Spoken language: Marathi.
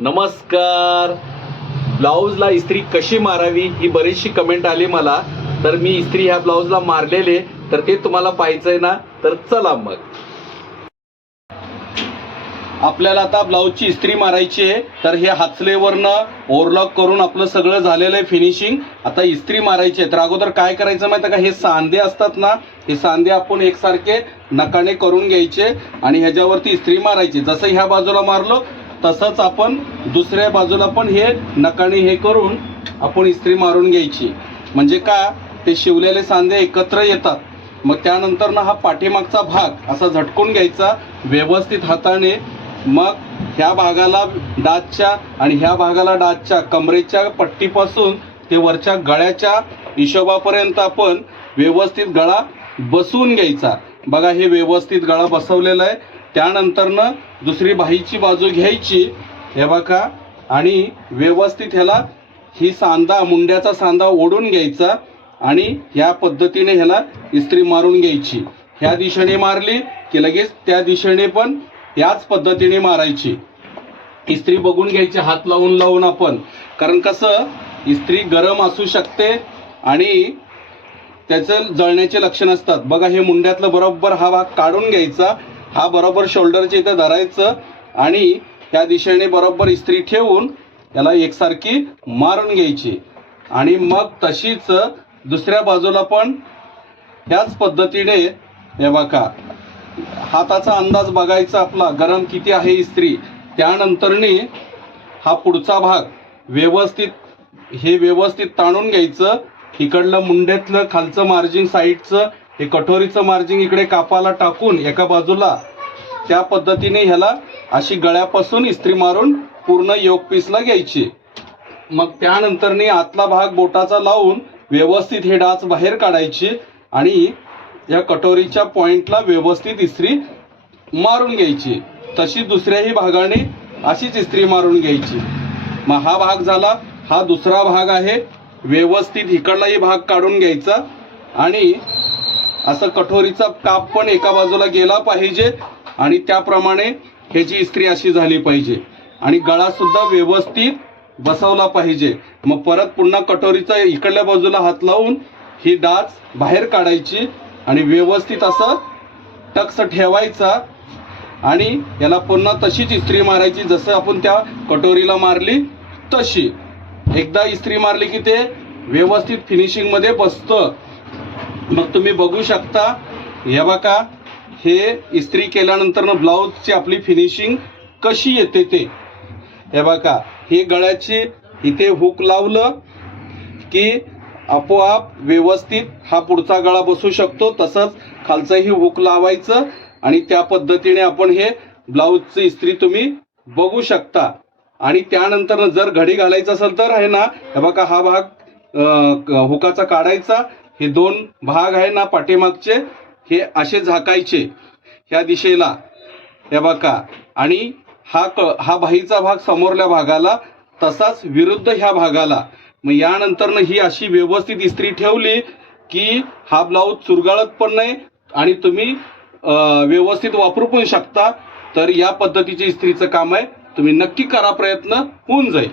नमस्कार. ब्लाऊजला इस्त्री कशी मारावी ही बरीचशी कमेंट आली मला. तर मी इस्त्री ह्या ब्लाऊजला मारलेले तर ते तुम्हाला पाहायचंय ना. तर चला मग. आपल्याला आता ब्लाऊजची इस्त्री मारायची आहे. तर हे हाचलेवरनं ओव्हरलॉक करून आपलं सगळं झालेलं आहे फिनिशिंग आता इस्त्री मारायची आहे. तर अगोदर काय करायचं माहिती का? हे सांधे असतात ना हे सांधे आपण एकसारखे नकाने करून घ्यायचे आणि ह्याच्यावरती इस्त्री मारायची. जसं ह्या बाजूला मारलो तसंच आपण दुसऱ्या बाजूला पण हे नकाणी हे करून आपण इस्त्री मारून घ्यायची. म्हणजे का? ते शिवलेले सांधे एकत्र येतात. मग त्यानंतर ना हा पाठीमागचा भाग असा झटकून घ्यायचा व्यवस्थित हाताने. मग ह्या भागाला डाचच्या आणि ह्या भागाला डाचच्या कमरेच्या पट्टीपासून ते वरच्या गळ्याच्या हिशोबापर्यंत आपण व्यवस्थित गळा बसवून घ्यायचा. बघा हे व्यवस्थित गळा बसवलेला आहे. त्यानंतरनं दुसरी बाहीची बाजू घ्यायची. हे बघा. आणि व्यवस्थित ह्याला ही सांदा मुंड्याचा सांदा ओढून घ्यायचा आणि ह्या पद्धतीने ह्याला इस्त्री मारून घ्यायची. ह्या दिशेने मारली की लगेच त्या दिशेने पण याच पद्धतीने मारायची. इस्त्री बघून घ्यायची हात लावून लावून आपण. कारण कसं इस्त्री गरम असू शकते आणि त्याचं जळण्याचे लक्षण असतात. बघा हे मुंड्यातलं बरोबर हा भाग काढून घ्यायचा. हा बरोबर शोल्डरच्या इथं धरायचं आणि त्या दिशेने बरोबर इस्त्री ठेवून याला एकसारखी मारून घ्यायची. आणि मग तशीच दुसऱ्या बाजूला पण ह्याच पद्धतीने हे बघा हाताचा अंदाज बघायचा आपला गरम किती आहे इस्त्री. त्यानंतरने हा पुढचा भाग व्यवस्थित हे व्यवस्थित ताणून घ्यायचं. इकडलं मुंड्यातलं खालचं मार्जिन साईडचं हे कठोरीचं मार्जिन इकडे कापाला टाकून एका बाजूला त्या पद्धतीने ह्याला अशी गळ्यापासून इस्त्री मारून पूर्ण योग पीसला घ्यायची. मग त्यानंतरने आतला भाग बोटाचा लावून व्यवस्थित हे डाच बाहेर काढायची आणि या कटोरीच्या पॉइंटला व्यवस्थित इस्त्री मारून घ्यायची. तशी दुसऱ्याही भागाने अशीच इस्त्री मारून घ्यायची. मग हा भाग झाला हा दुसरा भाग आहे. व्यवस्थित इकडलाही भाग काढून घ्यायचा आणि असं कठोरीचा काप पण एका बाजूला गेला पाहिजे आणि त्याप्रमाणे ह्याची इस्त्री अशी झाली पाहिजे. आणि गळा सुद्धा व्यवस्थित बसवला पाहिजे. मग परत पुन्हा कटोरीचा इकडल्या बाजूला हात लावून ही डाच बाहेर काढायची आणि व्यवस्थित असं टक्स ठेवायचा. आणि याला पुन्हा तशीच इस्त्री मारायची. जसं आपण त्या कटोरीला मारली तशी. एकदा इस्त्री मारली की ते व्यवस्थित फिनिशिंगमध्ये बसतं. मग तुम्ही बघू शकता हे बघा हे इस्त्री केल्यानंतर ब्लाऊजची आपली फिनिशिंग कशी येते ते. हे बघा हे गळ्याची इथे हुक लावलं की आपोआप व्यवस्थित हा पुढचा गळा बसू शकतो. तसंच खालचंही हुक लावायचं आणि त्या पद्धतीने आपण हे ब्लाऊजची इस्त्री तुम्ही बघू शकता. आणि त्यानंतर जर घडी घालायचं असेल तर आहे ना हे बघा हा भाग हुकाचा काढायचा हे दोन भाग आहे ना पाठीमागचे हे असे झाकायचे ह्या दिशेला. हे बघा. आणि हा क हा बाहीचा भाग समोरल्या भागाला तसाच विरुद्ध ह्या भागाला. मग यानंतरनं ही अशी व्यवस्थित इस्त्री ठेवली की हा ब्लाऊज चुरगाळत पण नाही आणि तुम्ही व्यवस्थित वापरू पण शकता. तर या पद्धतीचे इस्त्रीचं काम आहे. तुम्ही नक्की करा प्रयत्न होऊन जाईल.